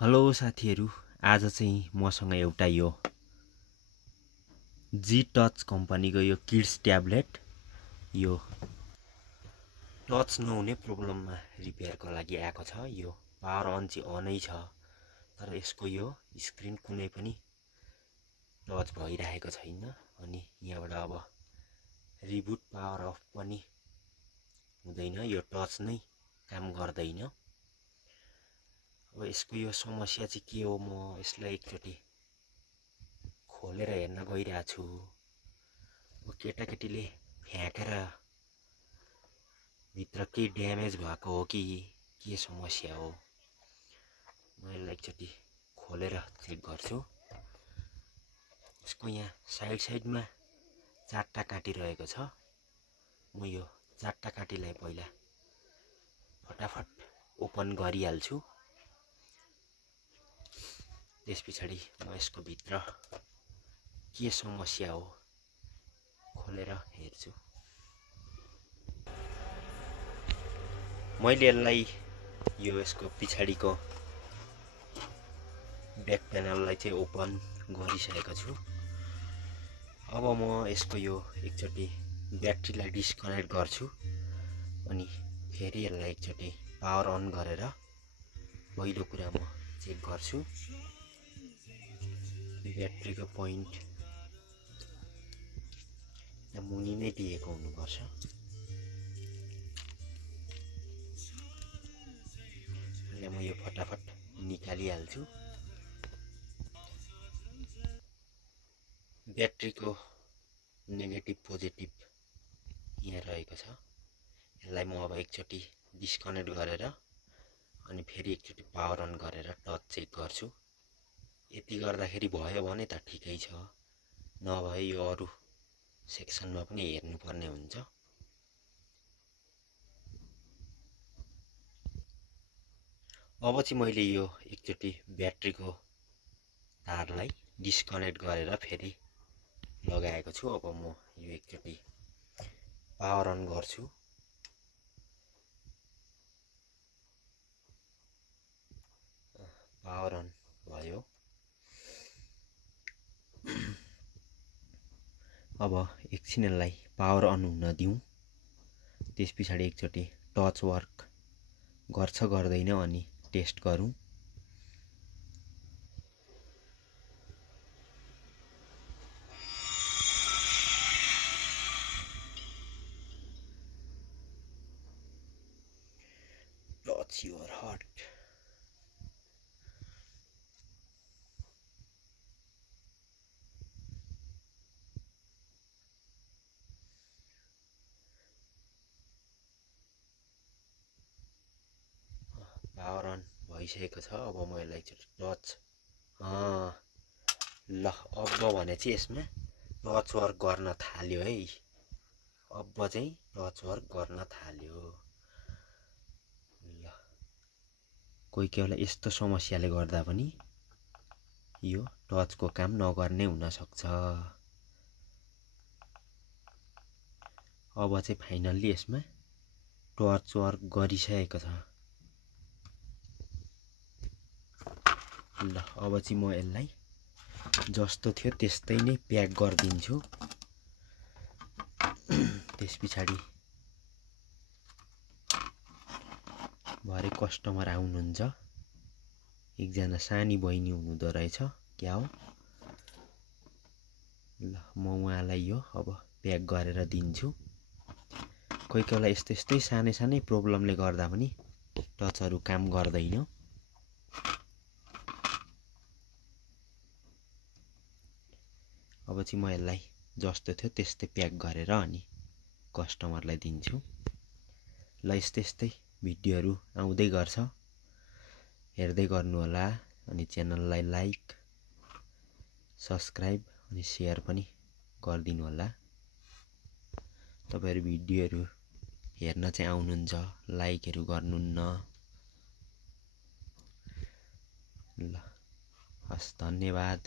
Hello साथीहरु, आज चाहिँ मसँग एउटा यो जी टच कम्पनीको यो किड्स ट्याब्लेट यो टच नहुने प्रब्लममा रिपेयरको लागि आएको छ। यो पावर अन चाहिँ अनै छ, तर यसको यो स्क्रिन कुनै पनि टच भइरहेको छैन। अनि यहाँबाट अब रिबुट पावर अफ पनि हुँदैन, यो टच नै काम गर्दैन। अब यसको यो समस्या चाहिँ के हो, म यसलाई एकचोटि खोलेर हेर्न गइरहेको छु। केटाकेटीले फ्याँकेर भित्र के ड्यामेज भएको हो कि के समस्या हो, म यसलाई एकचोटि खोलेर चेक गर्छु। यसको यहाँ साइडमा 4टा काटी रहेको छ। म यो 4टा काटीलाई पहिला फटाफट ओपन गरिहाल्छु। त्यसपछि म यसको भित्र के समस्या हो खोलेर हेर्छु। मैले यसलाई यसको पछाडिको ब्याक प्यानललाई चाहिँ ओपन गरिसकेको छु। अब म यसको यो एकचोटि ब्याट्रीलाई डिस्कनेक्ट गर्छु अनि फेरि यसलाई एकचोटि पावर अन गरेर पहिलो कुरा म चेक गर्छु। ब्याट्रीको पोइन्ट मुनि नै दिएको हुनुपर्छ। म यो फटाफट निकालिहाल्छु। ब्याट्रीको नेगेटिभ पोजिटिभ यहाँ रहेको छ। यसलाई म अब एकचोटि डिस्कनेक्ट गरेर अनि फेरि एकचोटि पावर अन गरेर टच चेक गर्छु। यति गर्दाखेरि भयो भने त ठिकै छ, नभए यो अरु सेक्सनमा पनि हेर्नुपर्ने हुन्छ। अब चाहिँ मैले यो एकचोटि ब्याट्रीको तारलाई डिस्कनेक्ट गरेर फेरि लगाएको छु। अब म यो एकचोटि पावर अन गर्छु। पावर अन भयो। अब एकछिन यसलाई पावर अन हुन दिउँ। त्यसपछि एकचोटि टच वर्क गर्छ गर्दैन अनि टेस्ट गरौँ। Touch your heart. Power on भइसकेको छ। अब म यसलाई टच ल अब भने चाहिँ यसमा टच वर्क गर्न थाल्यो है। अब चाहिँ टच वर्क गर्न थाल्यो। ल कोही बेला यस्तो समस्याले गर्दा पनि यो टचको काम नगर्ने हुन सक्छ। अब चाहिँ फाइनल्ली यसमा टच वर्क गरिसकेको छ। ल अब चाहिँ म यसलाई जस्तो थियो त्यस्तै नै प्याक गरिदिन्छु। त्यसपछि भरे कस्टमर आउनुहुन्छ। एकजना सानी बहिनी हुनुहुँदो रहेछ, क्या हो। ल म उहाँलाई यो अब प्याक गरेर दिन्छु। कोही बेला यस्तै सानै प्रब्लमले गर्दा पनि टचहरू काम गर्दैन। अब चाहिँ म यसलाई जस्तो थियो त्यस्तै प्याक गरेर अनि कस्टमरलाई दिन्छु। ल यस्तै भिडियोहरू आउँदै गर्छ, हेर्दै गर्नु होला। अनि च्यानललाई लाइक, सब्स्क्राइब अनि शेयर पनि गरिदिनु होला। तपाईहरु भिडियोहरू हेर्न चाहिँ आउनुहुन्छ, लाइकहरू गर्नुहुन्न। ल हस्, धन्यवाद।